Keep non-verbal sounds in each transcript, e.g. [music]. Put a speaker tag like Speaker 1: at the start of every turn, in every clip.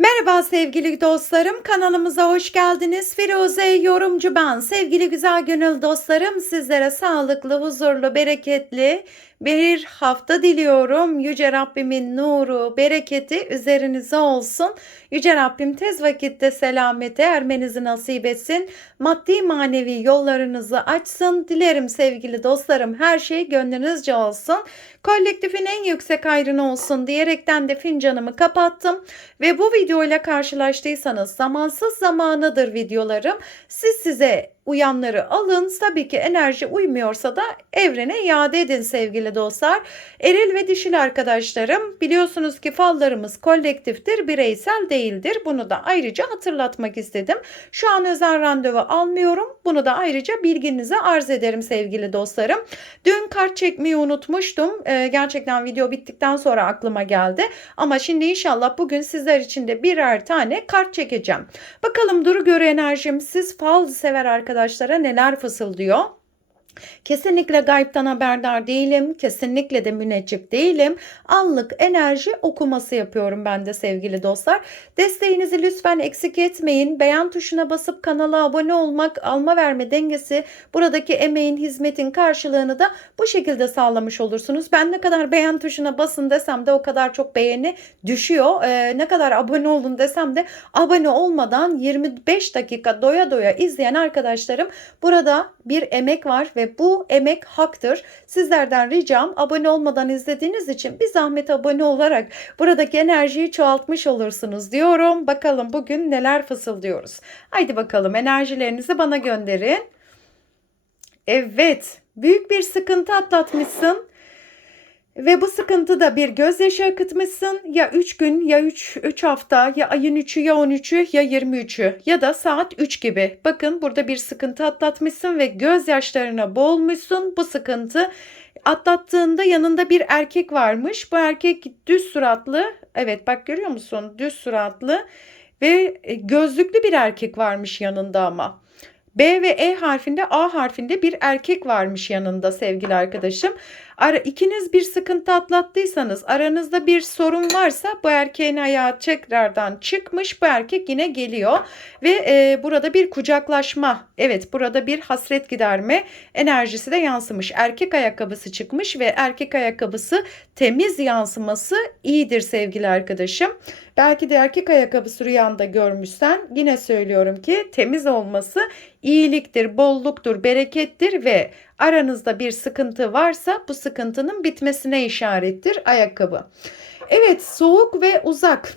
Speaker 1: Merhaba sevgili dostlarım kanalımıza hoş geldiniz. Firuze yorumcu ben. Sevgili güzel gönül dostlarım sizlere sağlıklı, huzurlu, bereketli bir hafta diliyorum. Yüce Rabbimin nuru, bereketi üzerinize olsun. Yüce Rabbim tez vakitte selamete ermenizi nasip etsin. Maddi manevi yollarınızı açsın. Dilerim sevgili dostlarım her şey gönlünüzce olsun. Kolektifin en yüksek hayrını olsun diyerekten de fincanımı kapattım. Ve bu videoyla karşılaştıysanız zamansız zamanıdır videolarım. Siz size uyanları alın. Tabii ki enerji uymuyorsa da evrene iade edin sevgili dostlar. Eril ve dişil arkadaşlarım biliyorsunuz ki fallarımız kolektiftir, bireysel değildir. Bunu da ayrıca hatırlatmak istedim. Şu an özel randevu almıyorum. Bunu da ayrıca bilginize arz ederim sevgili dostlarım. Dün kart çekmeyi unutmuştum. Ee, gerçekten video bittikten sonra aklıma geldi. Ama şimdi inşallah bugün sizler için de birer tane kart çekeceğim. Bakalım duru göre enerjim siz fal sever arkadaşlara neler fısıldıyor? Kesinlikle gaybtan haberdar değilim. Kesinlikle de müneccip değilim. Anlık enerji okuması yapıyorum ben de sevgili dostlar. Desteğinizi lütfen eksik etmeyin. Beğen tuşuna basıp kanala abone olmak, alma verme dengesi buradaki emeğin, hizmetin karşılığını da bu şekilde sağlamış olursunuz. Ben ne kadar beğen tuşuna basın desem de o kadar çok beğeni düşüyor. Ee, ne kadar abone olun desem de abone olmadan 25 dakika doya doya izleyen arkadaşlarım burada bir emek var ve bu emek haktır. Sizlerden ricam abone olmadan izlediğiniz için bir zahmet abone olarak buradaki enerjiyi çoğaltmış olursunuz diyorum. Bakalım bugün neler fısıldıyoruz. Haydi bakalım enerjilerinizi bana gönderin. Evet, büyük bir sıkıntı atlatmışsın. Ve bu sıkıntıda bir gözyaşı akıtmışsın ya 3 gün ya 3 3 hafta ya ayın 3'ü ya 13'ü ya 23'ü ya da saat 3 gibi. Bakın burada bir sıkıntı atlatmışsın ve gözyaşlarına boğulmuşsun. Bu sıkıntı atlattığında yanında bir erkek varmış. Bu erkek düz suratlı. Evet bak görüyor musun? Düz suratlı ve e, gözlüklü bir erkek varmış yanında ama. B ve E harfinde A harfinde bir erkek varmış yanında sevgili arkadaşım. Ara, ikiniz bir sıkıntı atlattıysanız aranızda bir sorun varsa bu erkeğin ayağı tekrardan çıkmış bu erkek yine geliyor. Ve e, burada bir kucaklaşma evet burada bir hasret giderme enerjisi de yansımış. Erkek ayakkabısı çıkmış ve erkek ayakkabısı temiz yansıması iyidir sevgili arkadaşım. Belki de erkek ayakkabısı rüyanda görmüşsen yine söylüyorum ki temiz olması iyiliktir bolluktur berekettir ve aranızda bir sıkıntı varsa bu sıkıntının bitmesine işarettir ayakkabı. Evet soğuk ve uzak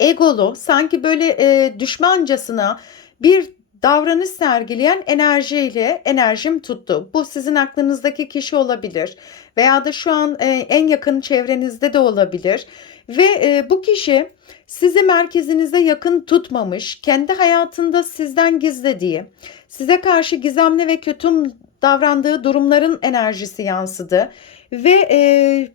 Speaker 1: egolu sanki böyle e, düşmancasına bir davranış sergileyen enerjiyle enerjim tuttu. Bu sizin aklınızdaki kişi olabilir veya da şu an e, en yakın çevrenizde de olabilir. Ve e, bu kişi sizi merkezinize yakın tutmamış, kendi hayatında sizden gizlediği, size karşı gizemli ve kötü davrandığı durumların enerjisi yansıdı. Ve e,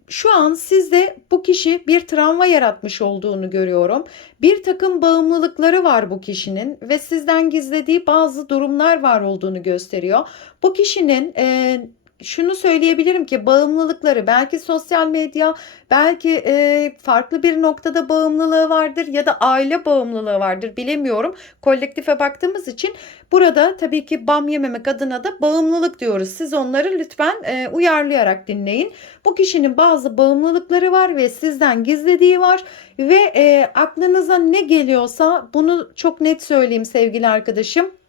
Speaker 1: şu an sizde bu kişi bir travma yaratmış olduğunu görüyorum. Bir takım bağımlılıkları var bu kişinin ve sizden gizlediği bazı durumlar var olduğunu gösteriyor. Bu kişinin e, şunu söyleyebilirim ki bağımlılıkları belki sosyal medya belki e, farklı bir noktada bağımlılığı vardır ya da aile bağımlılığı vardır bilemiyorum. Kolektife baktığımız için burada tabii ki bam yememek adına da bağımlılık diyoruz. Siz onları lütfen e, uyarlayarak dinleyin. Bu kişinin bazı bağımlılıkları var ve sizden gizlediği var ve e, aklınıza ne geliyorsa bunu çok net söyleyeyim sevgili arkadaşım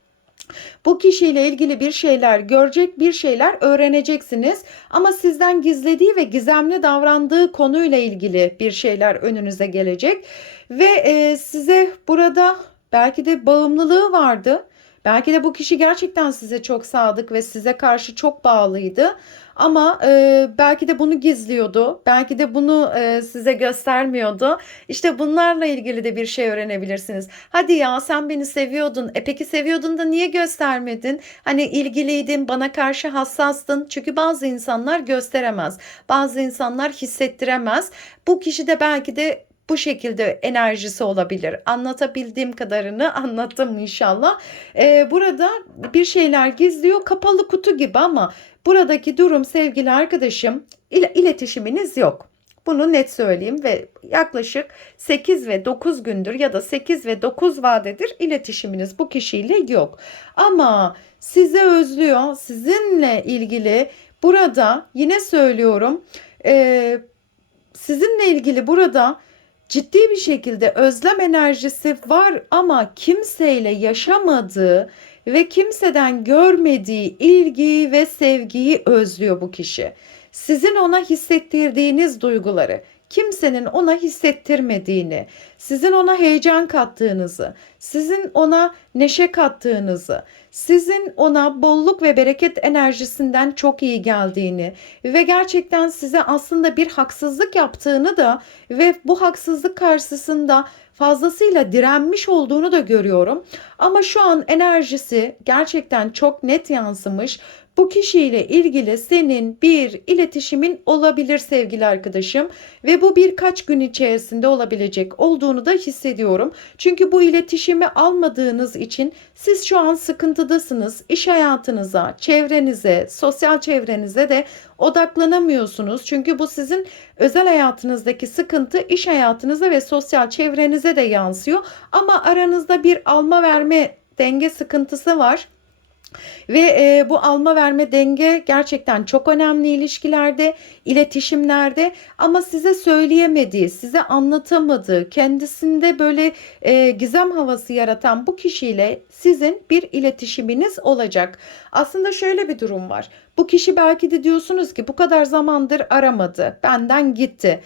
Speaker 1: bu kişiyle ilgili bir şeyler görecek, bir şeyler öğreneceksiniz. Ama sizden gizlediği ve gizemli davrandığı konuyla ilgili bir şeyler önünüze gelecek. Ve e, size burada belki de bağımlılığı vardı. Belki de bu kişi gerçekten size çok sadık ve size karşı çok bağlıydı. Ama e, belki de bunu gizliyordu. Belki de bunu e, size göstermiyordu. İşte bunlarla ilgili de bir şey öğrenebilirsiniz. Hadi ya sen beni seviyordun. E peki seviyordun da niye göstermedin? Hani ilgiliydin, bana karşı hassastın. Çünkü bazı insanlar gösteremez. Bazı insanlar hissettiremez. Bu kişi de belki de bu şekilde enerjisi olabilir. Anlatabildiğim kadarını anlattım inşallah. Ee, burada bir şeyler gizliyor kapalı kutu gibi ama buradaki durum sevgili arkadaşım il- iletişiminiz yok. Bunu net söyleyeyim ve yaklaşık 8 ve 9 gündür ya da 8 ve 9 vadedir iletişiminiz bu kişiyle yok. Ama sizi özlüyor, sizinle ilgili burada yine söylüyorum e, sizinle ilgili burada ciddi bir şekilde özlem enerjisi var ama kimseyle yaşamadığı ve kimseden görmediği ilgiyi ve sevgiyi özlüyor bu kişi. Sizin ona hissettirdiğiniz duyguları, kimsenin ona hissettirmediğini, sizin ona heyecan kattığınızı, sizin ona neşe kattığınızı, sizin ona bolluk ve bereket enerjisinden çok iyi geldiğini ve gerçekten size aslında bir haksızlık yaptığını da ve bu haksızlık karşısında fazlasıyla direnmiş olduğunu da görüyorum. Ama şu an enerjisi gerçekten çok net yansımış. Bu kişiyle ilgili senin bir iletişimin olabilir sevgili arkadaşım ve bu birkaç gün içerisinde olabilecek olduğunu da hissediyorum. Çünkü bu iletişimi almadığınız için siz şu an sıkıntıdasınız. İş hayatınıza, çevrenize, sosyal çevrenize de odaklanamıyorsunuz. Çünkü bu sizin özel hayatınızdaki sıkıntı iş hayatınıza ve sosyal çevrenize de yansıyor. Ama aranızda bir alma verme denge sıkıntısı var. Ve e, bu alma verme denge gerçekten çok önemli ilişkilerde, iletişimlerde ama size söyleyemediği, size anlatamadığı, kendisinde böyle e, gizem havası yaratan bu kişiyle sizin bir iletişiminiz olacak. Aslında şöyle bir durum var. Bu kişi belki de diyorsunuz ki bu kadar zamandır aramadı, benden gitti.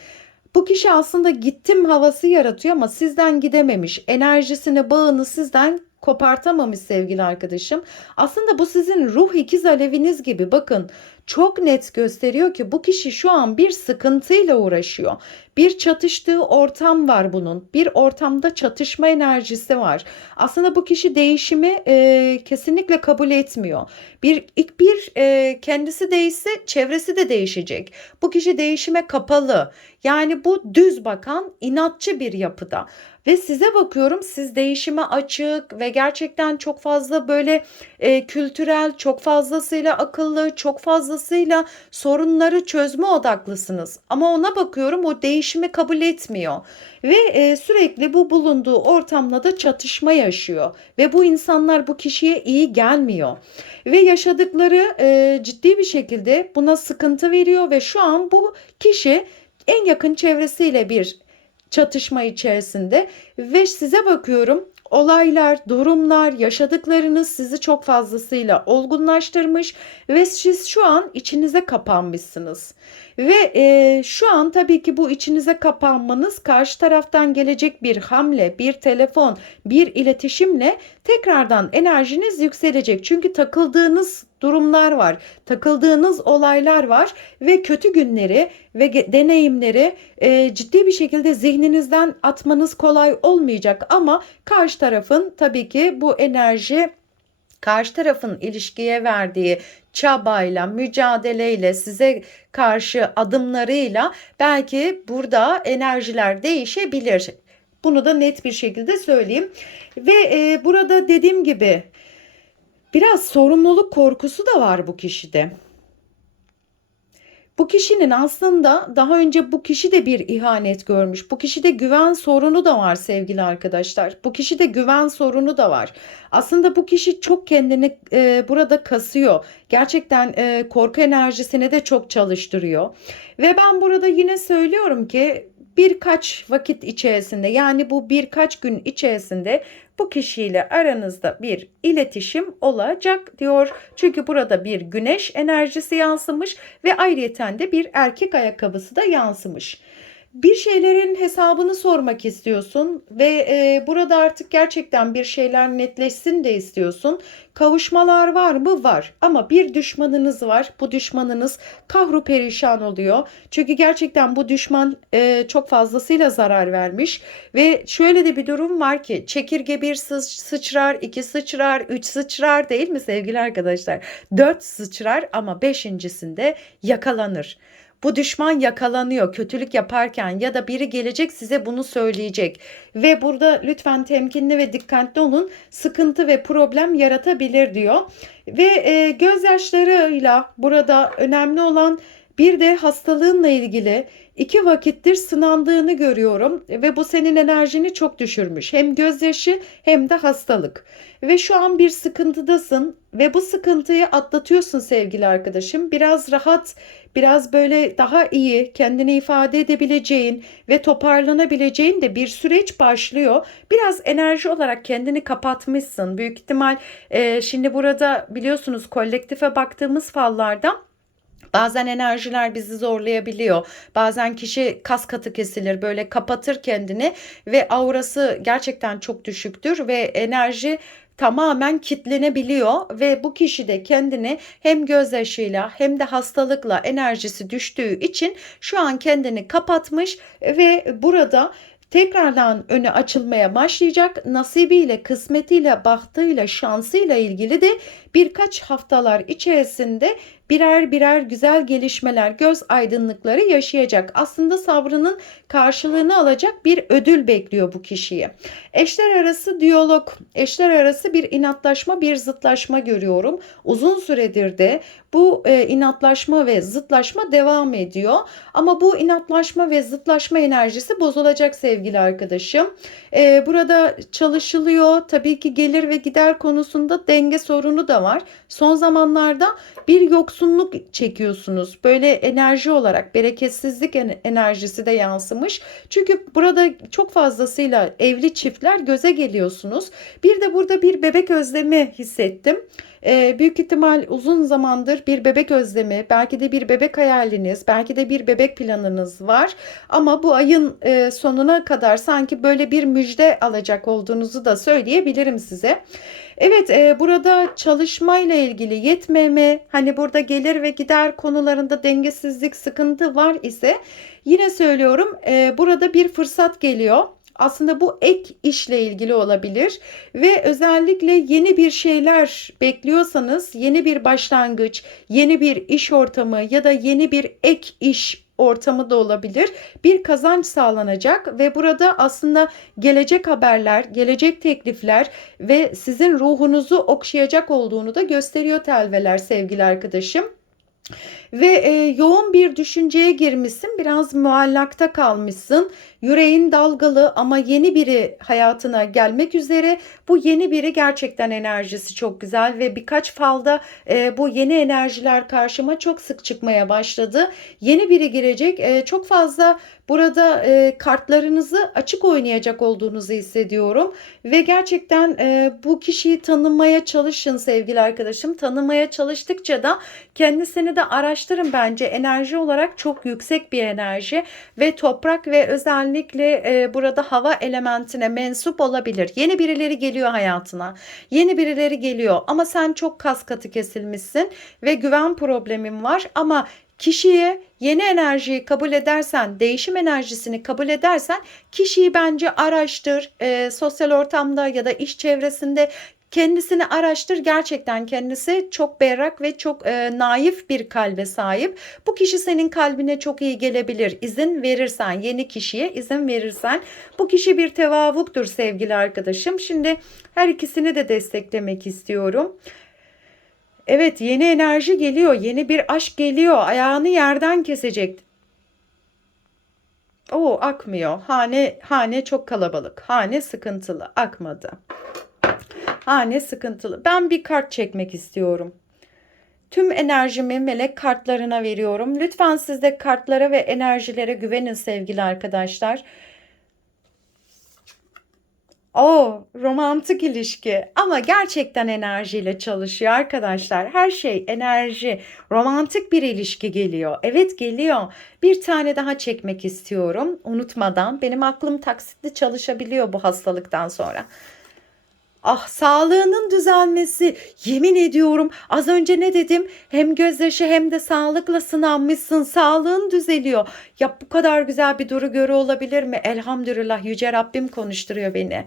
Speaker 1: Bu kişi aslında gittim havası yaratıyor ama sizden gidememiş. Enerjisini, bağını sizden kopartamamış sevgili arkadaşım. Aslında bu sizin ruh ikiz aleviniz gibi bakın çok net gösteriyor ki bu kişi şu an bir sıkıntıyla uğraşıyor. Bir çatıştığı ortam var bunun. Bir ortamda çatışma enerjisi var. Aslında bu kişi değişimi e, kesinlikle kabul etmiyor. Bir ilk bir e, kendisi değişse çevresi de değişecek. Bu kişi değişime kapalı. Yani bu düz bakan inatçı bir yapıda. Ve size bakıyorum siz değişime açık ve gerçekten çok fazla böyle e, kültürel, çok fazlasıyla akıllı, çok fazlasıyla sorunları çözme odaklısınız. Ama ona bakıyorum o değişimi kabul etmiyor. Ve e, sürekli bu bulunduğu ortamla da çatışma yaşıyor. Ve bu insanlar bu kişiye iyi gelmiyor. Ve yaşadıkları e, ciddi bir şekilde buna sıkıntı veriyor ve şu an bu kişi en yakın çevresiyle bir çatışma içerisinde ve size bakıyorum olaylar, durumlar, yaşadıklarınız sizi çok fazlasıyla olgunlaştırmış ve siz şu an içinize kapanmışsınız. Ve e, şu an tabii ki bu içinize kapanmanız karşı taraftan gelecek bir hamle, bir telefon, bir iletişimle tekrardan enerjiniz yükselecek. Çünkü takıldığınız durumlar var, takıldığınız olaylar var ve kötü günleri ve deneyimleri e, ciddi bir şekilde zihninizden atmanız kolay olmayacak ama karşı tarafın tabii ki bu enerji karşı tarafın ilişkiye verdiği çabayla, mücadeleyle, size karşı adımlarıyla belki burada enerjiler değişebilir. Bunu da net bir şekilde söyleyeyim. Ve e, burada dediğim gibi biraz sorumluluk korkusu da var bu kişide. Bu kişinin aslında daha önce bu kişi de bir ihanet görmüş. Bu kişide güven sorunu da var sevgili arkadaşlar. Bu kişide güven sorunu da var. Aslında bu kişi çok kendini e, burada kasıyor. Gerçekten e, korku enerjisini de çok çalıştırıyor. Ve ben burada yine söylüyorum ki birkaç vakit içerisinde yani bu birkaç gün içerisinde bu kişiyle aranızda bir iletişim olacak diyor. Çünkü burada bir güneş enerjisi yansımış ve ayrıyeten de bir erkek ayakkabısı da yansımış bir şeylerin hesabını sormak istiyorsun ve e, burada artık gerçekten bir şeyler netleşsin de istiyorsun. Kavuşmalar var mı? Var. Ama bir düşmanınız var. Bu düşmanınız kahru perişan oluyor. Çünkü gerçekten bu düşman e, çok fazlasıyla zarar vermiş. Ve şöyle de bir durum var ki çekirge bir sıçrar, iki sıçrar, üç sıçrar değil mi sevgili arkadaşlar? Dört sıçrar ama beşincisinde yakalanır. Bu düşman yakalanıyor kötülük yaparken ya da biri gelecek size bunu söyleyecek. Ve burada lütfen temkinli ve dikkatli olun. Sıkıntı ve problem yaratabilir diyor. Ve e, gözyaşlarıyla burada önemli olan Bir de hastalığınla ilgili iki vakittir sınandığını görüyorum ve bu senin enerjini çok düşürmüş. Hem gözyaşı hem de hastalık. Ve şu an bir sıkıntıdasın ve bu sıkıntıyı atlatıyorsun sevgili arkadaşım. Biraz rahat, biraz böyle daha iyi kendini ifade edebileceğin ve toparlanabileceğin de bir süreç başlıyor. Biraz enerji olarak kendini kapatmışsın. Büyük ihtimal e, şimdi burada biliyorsunuz kolektife baktığımız fallarda Bazen enerjiler bizi zorlayabiliyor. Bazen kişi kas katı kesilir, böyle kapatır kendini ve aurası gerçekten çok düşüktür ve enerji tamamen kitlenebiliyor ve bu kişi de kendini hem gözyaşıyla hem de hastalıkla enerjisi düştüğü için şu an kendini kapatmış ve burada tekrardan önü açılmaya başlayacak. Nasibiyle, kısmetiyle, bahtıyla, şansıyla ilgili de birkaç haftalar içerisinde birer birer güzel gelişmeler, göz aydınlıkları yaşayacak. Aslında sabrının karşılığını alacak bir ödül bekliyor bu kişiyi. Eşler arası diyalog, eşler arası bir inatlaşma, bir zıtlaşma görüyorum. Uzun süredir de bu e, inatlaşma ve zıtlaşma devam ediyor. Ama bu inatlaşma ve zıtlaşma enerjisi bozulacak sevgili arkadaşım. E, burada çalışılıyor. Tabii ki gelir ve gider konusunda denge sorunu da var. Son zamanlarda bir yoksunluk çekiyorsunuz. Böyle enerji olarak bereketsizlik enerjisi de yansımış. Çünkü burada çok fazlasıyla evli çiftler göze geliyorsunuz. Bir de burada bir bebek özlemi hissettim. Ee, büyük ihtimal uzun zamandır bir bebek özlemi, belki de bir bebek hayaliniz, belki de bir bebek planınız var. Ama bu ayın e, sonuna kadar sanki böyle bir müjde alacak olduğunuzu da söyleyebilirim size. Evet e, burada çalışmayla ilgili yetmeme, hani burada gelir ve gider konularında dengesizlik, sıkıntı var ise yine söylüyorum e, burada bir fırsat geliyor. Aslında bu ek işle ilgili olabilir ve özellikle yeni bir şeyler bekliyorsanız yeni bir başlangıç, yeni bir iş ortamı ya da yeni bir ek iş ortamı da olabilir. Bir kazanç sağlanacak ve burada aslında gelecek haberler, gelecek teklifler ve sizin ruhunuzu okşayacak olduğunu da gösteriyor telveler sevgili arkadaşım. Ve e, yoğun bir düşünceye girmişsin, biraz muallakta kalmışsın. Yüreğin dalgalı ama yeni biri hayatına gelmek üzere. Bu yeni biri gerçekten enerjisi çok güzel ve birkaç falda e, bu yeni enerjiler karşıma çok sık çıkmaya başladı. Yeni biri girecek. E, çok fazla burada e, kartlarınızı açık oynayacak olduğunuzu hissediyorum ve gerçekten e, bu kişiyi tanımaya çalışın sevgili arkadaşım. Tanımaya çalıştıkça da kendisini de araştırın bence. Enerji olarak çok yüksek bir enerji ve toprak ve özellikle e, burada hava elementine mensup olabilir. Yeni birileri geliyor hayatına. Yeni birileri geliyor ama sen çok kas katı kesilmişsin ve güven problemin var ama kişiye yeni enerjiyi kabul edersen, değişim enerjisini kabul edersen kişiyi bence araştır. E, sosyal ortamda ya da iş çevresinde Kendisini araştır gerçekten kendisi çok berrak ve çok e, naif bir kalbe sahip. Bu kişi senin kalbine çok iyi gelebilir. İzin verirsen yeni kişiye izin verirsen bu kişi bir tevavuktur sevgili arkadaşım. Şimdi her ikisini de desteklemek istiyorum. Evet yeni enerji geliyor yeni bir aşk geliyor ayağını yerden kesecek. O akmıyor. Hane hane çok kalabalık. Hane sıkıntılı. Akmadı. Hane sıkıntılı. Ben bir kart çekmek istiyorum. Tüm enerjimi melek kartlarına veriyorum. Lütfen siz de kartlara ve enerjilere güvenin sevgili arkadaşlar. O romantik ilişki ama gerçekten enerjiyle çalışıyor arkadaşlar. Her şey enerji, romantik bir ilişki geliyor. Evet geliyor. Bir tane daha çekmek istiyorum unutmadan. Benim aklım taksitli çalışabiliyor bu hastalıktan sonra. Ah sağlığının düzelmesi yemin ediyorum az önce ne dedim hem gözyaşı hem de sağlıkla sınanmışsın sağlığın düzeliyor. Ya bu kadar güzel bir duru görü olabilir mi? Elhamdülillah yüce Rabbim konuşturuyor beni.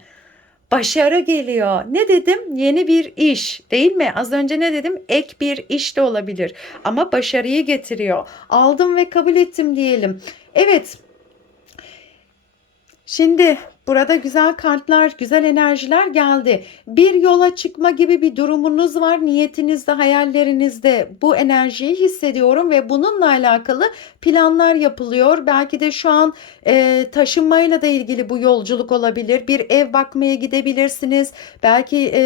Speaker 1: Başarı geliyor. Ne dedim? Yeni bir iş değil mi? Az önce ne dedim? Ek bir iş de olabilir. Ama başarıyı getiriyor. Aldım ve kabul ettim diyelim. Evet. Şimdi Burada güzel kartlar, güzel enerjiler geldi. Bir yola çıkma gibi bir durumunuz var. Niyetinizde, hayallerinizde bu enerjiyi hissediyorum ve bununla alakalı planlar yapılıyor. Belki de şu an e, taşınmayla da ilgili bu yolculuk olabilir. Bir ev bakmaya gidebilirsiniz. Belki e,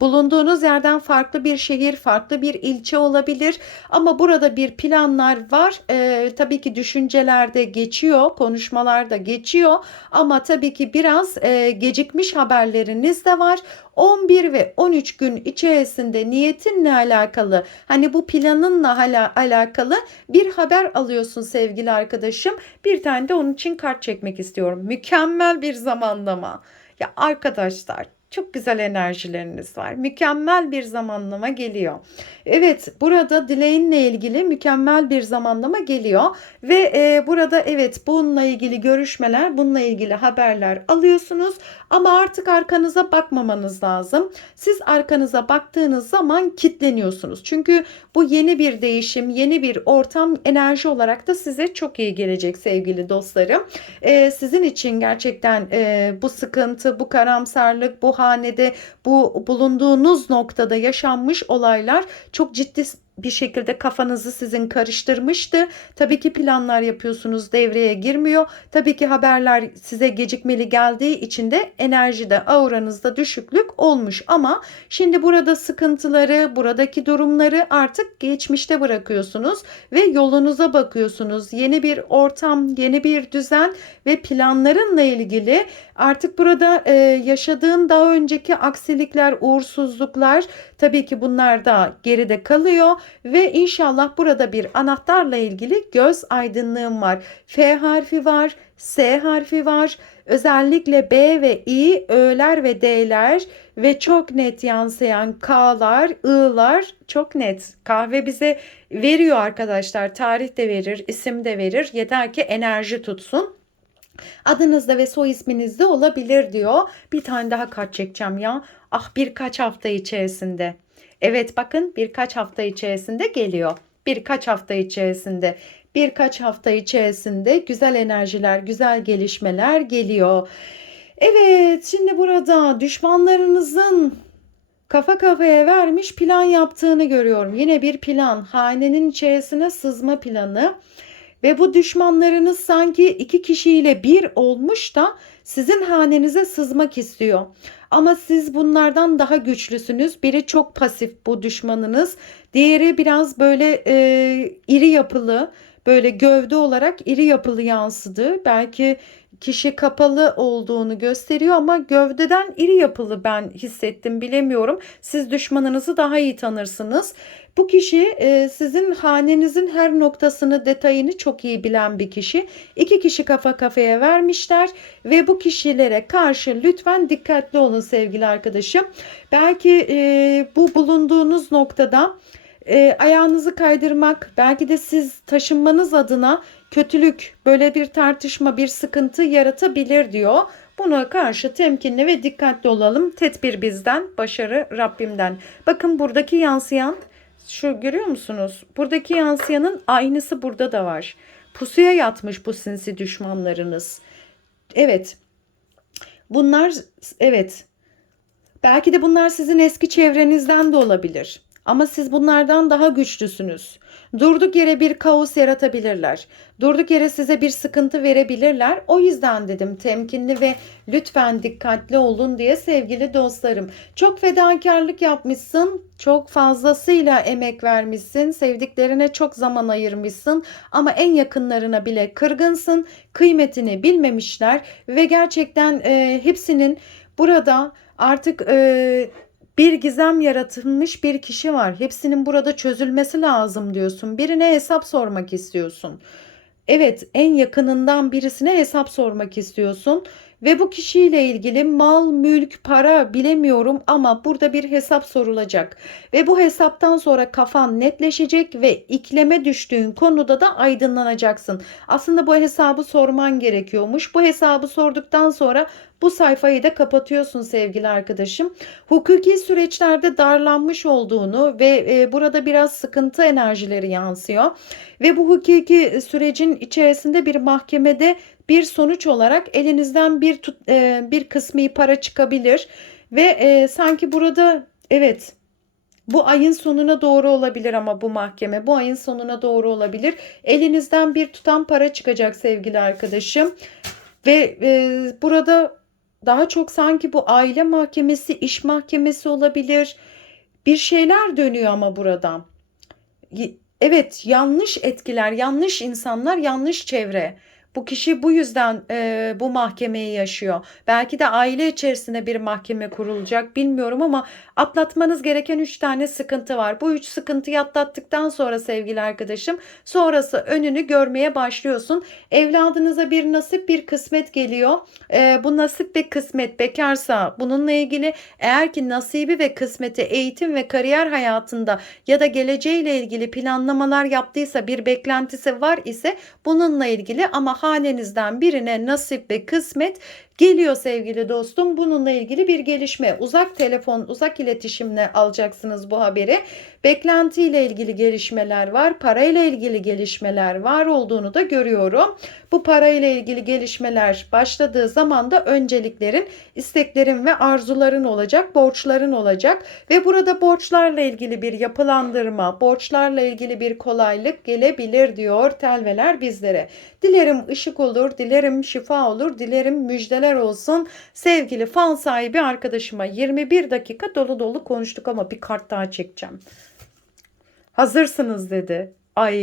Speaker 1: bulunduğunuz yerden farklı bir şehir, farklı bir ilçe olabilir. Ama burada bir planlar var. E, tabii ki düşüncelerde geçiyor, konuşmalarda geçiyor. Ama tabii ki biraz e, gecikmiş haberleriniz de var. 11 ve 13 gün içerisinde niyetinle alakalı hani bu planınla hala alakalı bir haber alıyorsun sevgili arkadaşım. Bir tane de onun için kart çekmek istiyorum. Mükemmel bir zamanlama. Ya arkadaşlar çok güzel enerjileriniz var. Mükemmel bir zamanlama geliyor. Evet burada dileğinle ilgili mükemmel bir zamanlama geliyor. Ve e, burada evet bununla ilgili görüşmeler, bununla ilgili haberler alıyorsunuz. Ama artık arkanıza bakmamanız lazım. Siz arkanıza baktığınız zaman kitleniyorsunuz. Çünkü bu yeni bir değişim, yeni bir ortam enerji olarak da size çok iyi gelecek sevgili dostlarım. E, sizin için gerçekten e, bu sıkıntı, bu karamsarlık, bu hanede, bu bulunduğunuz noktada yaşanmış olaylar çok ciddi bir şekilde kafanızı sizin karıştırmıştı. Tabii ki planlar yapıyorsunuz devreye girmiyor. Tabii ki haberler size gecikmeli geldiği için de enerjide auranızda düşüklük olmuş ama şimdi burada sıkıntıları, buradaki durumları artık geçmişte bırakıyorsunuz ve yolunuza bakıyorsunuz. Yeni bir ortam, yeni bir düzen ve planlarınla ilgili artık burada e, yaşadığın daha önceki aksilikler, uğursuzluklar tabii ki bunlar da geride kalıyor ve inşallah burada bir anahtarla ilgili göz aydınlığım var. F harfi var, S harfi var. Özellikle B ve I, Ö'ler ve D'ler ve çok net yansıyan K'lar, I'lar çok net. Kahve bize veriyor arkadaşlar. Tarih de verir, isim de verir. Yeter ki enerji tutsun. Adınızda ve soy isminizde olabilir diyor. Bir tane daha kart çekeceğim ya. Ah birkaç hafta içerisinde. Evet bakın birkaç hafta içerisinde geliyor. Birkaç hafta içerisinde birkaç hafta içerisinde güzel enerjiler, güzel gelişmeler geliyor. Evet, şimdi burada düşmanlarınızın kafa kafaya vermiş plan yaptığını görüyorum. Yine bir plan, hanenin içerisine sızma planı. Ve bu düşmanlarınız sanki iki kişiyle bir olmuş da sizin hanenize sızmak istiyor. Ama siz bunlardan daha güçlüsünüz. Biri çok pasif bu düşmanınız. Diğeri biraz böyle e, iri yapılı, böyle gövde olarak iri yapılı yansıdı. Belki kişi kapalı olduğunu gösteriyor ama gövdeden iri yapılı ben hissettim bilemiyorum. Siz düşmanınızı daha iyi tanırsınız. Bu kişi e, sizin hanenizin her noktasını, detayını çok iyi bilen bir kişi. İki kişi kafa kafaya vermişler ve bu kişilere karşı lütfen dikkatli olun sevgili arkadaşım. Belki e, bu bulunduğunuz noktada e, ayağınızı kaydırmak, belki de siz taşınmanız adına kötülük, böyle bir tartışma, bir sıkıntı yaratabilir diyor. Buna karşı temkinli ve dikkatli olalım. Tedbir bizden, başarı Rabbimden. Bakın buradaki yansıyan şu görüyor musunuz? Buradaki yansıyanın aynısı burada da var. Pusuya yatmış bu sinsi düşmanlarınız. Evet. Bunlar evet. Belki de bunlar sizin eski çevrenizden de olabilir. Ama siz bunlardan daha güçlüsünüz. Durduk yere bir kaos yaratabilirler. Durduk yere size bir sıkıntı verebilirler. O yüzden dedim temkinli ve lütfen dikkatli olun diye sevgili dostlarım. Çok fedakarlık yapmışsın. Çok fazlasıyla emek vermişsin. Sevdiklerine çok zaman ayırmışsın. Ama en yakınlarına bile kırgınsın. Kıymetini bilmemişler. Ve gerçekten e, hepsinin burada artık... E, bir gizem yaratılmış bir kişi var. Hepsinin burada çözülmesi lazım diyorsun. Birine hesap sormak istiyorsun. Evet, en yakınından birisine hesap sormak istiyorsun ve bu kişiyle ilgili mal, mülk, para bilemiyorum ama burada bir hesap sorulacak. Ve bu hesaptan sonra kafan netleşecek ve ikleme düştüğün konuda da aydınlanacaksın. Aslında bu hesabı sorman gerekiyormuş. Bu hesabı sorduktan sonra bu sayfayı da kapatıyorsun sevgili arkadaşım. Hukuki süreçlerde darlanmış olduğunu ve e, burada biraz sıkıntı enerjileri yansıyor. Ve bu hukuki sürecin içerisinde bir mahkemede bir sonuç olarak elinizden bir tut- e, bir kısmı para çıkabilir ve e, sanki burada evet bu ayın sonuna doğru olabilir ama bu mahkeme bu ayın sonuna doğru olabilir. Elinizden bir tutam para çıkacak sevgili arkadaşım. Ve e, burada daha çok sanki bu aile mahkemesi, iş mahkemesi olabilir. Bir şeyler dönüyor ama burada. Evet, yanlış etkiler, yanlış insanlar, yanlış çevre. Bu kişi bu yüzden e, bu mahkemeyi yaşıyor. Belki de aile içerisinde bir mahkeme kurulacak, bilmiyorum ama atlatmanız gereken üç tane sıkıntı var. Bu üç sıkıntıyı atlattıktan sonra sevgili arkadaşım, sonrası önünü görmeye başlıyorsun. Evladınıza bir nasip, bir kısmet geliyor. E, bu nasip ve kısmet bekarsa bununla ilgili eğer ki nasibi ve kısmeti eğitim ve kariyer hayatında ya da geleceğiyle ilgili planlamalar yaptıysa bir beklentisi var ise bununla ilgili ama hanenizden birine nasip ve kısmet geliyor sevgili dostum. Bununla ilgili bir gelişme. Uzak telefon, uzak iletişimle alacaksınız bu haberi. Beklentiyle ilgili gelişmeler var. Parayla ilgili gelişmeler var olduğunu da görüyorum. Bu parayla ilgili gelişmeler başladığı zaman da önceliklerin, isteklerin ve arzuların olacak, borçların olacak ve burada borçlarla ilgili bir yapılandırma, borçlarla ilgili bir kolaylık gelebilir diyor telveler bizlere. Dilerim ışık olur, dilerim şifa olur, dilerim müjdeler olsun. Sevgili fal sahibi arkadaşıma 21 dakika dolu dolu konuştuk ama bir kart daha çekeceğim. Hazırsınız dedi. Ay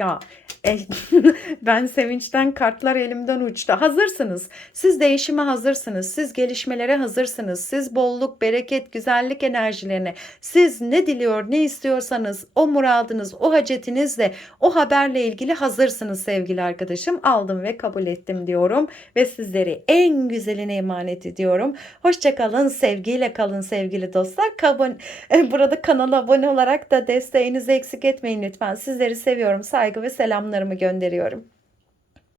Speaker 1: ya e, [laughs] ben sevinçten kartlar elimden uçtu. Hazırsınız. Siz değişime hazırsınız. Siz gelişmelere hazırsınız. Siz bolluk, bereket, güzellik enerjilerine. Siz ne diliyor, ne istiyorsanız o muradınız, o hacetinizle, o haberle ilgili hazırsınız sevgili arkadaşım. Aldım ve kabul ettim diyorum ve sizleri en güzeline emanet ediyorum. Hoşçakalın, sevgiyle kalın sevgili dostlar. Kabul, burada kanala abone olarak da desteğinizi eksik etmeyin lütfen. Sizleri seviyorum, saygı ve selamlarımı gönderiyorum.